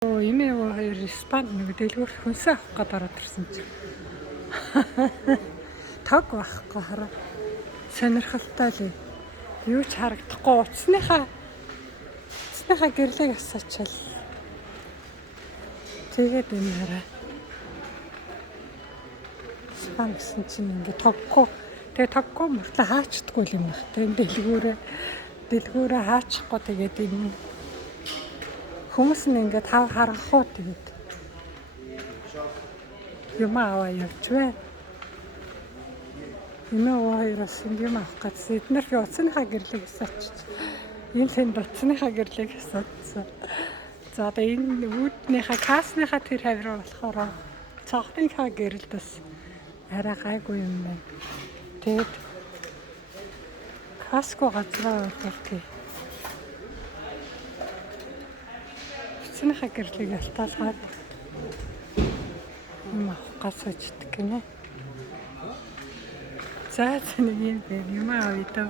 Эмээ хоёр Испанд нэг дэлгүүр хүнсээ авах гээд ороод ирсэн чинь. Тог байхгүй хараа. Сонирхолтой л юу ч харагдахгүй уцсныхаа гэрлийг асаачаал. Тэгээд энэ хараа. Испанд гэсэн чинь ингээ тоггүй. Тэгээ тоггүй мөртлөө хаачдаггүй юм байна. Тэгээд дэлгүүрээ хаачихгүй тэгээд энэ хүмүүс нь ингээд харахгүй тэгээд юм аваа явж байна. Эмээ хоёроос юм авах гэсэн. Эднэр би уцсныхаа гэрлийг асаачих. Энэ тэнд уцсныхаа гэрлийг асаацсан. За одоо энэ үүднийхаа кассныхаа тэр хавраа болохоор цогтынхаа гэрэл бас арай гайгүй юм байна. Тэгээд каско газраа болтой. Уцсныхаа гэрлийг алтаалгаад юм авах гасаачдаг гинэ. За нэг юм авъя даа.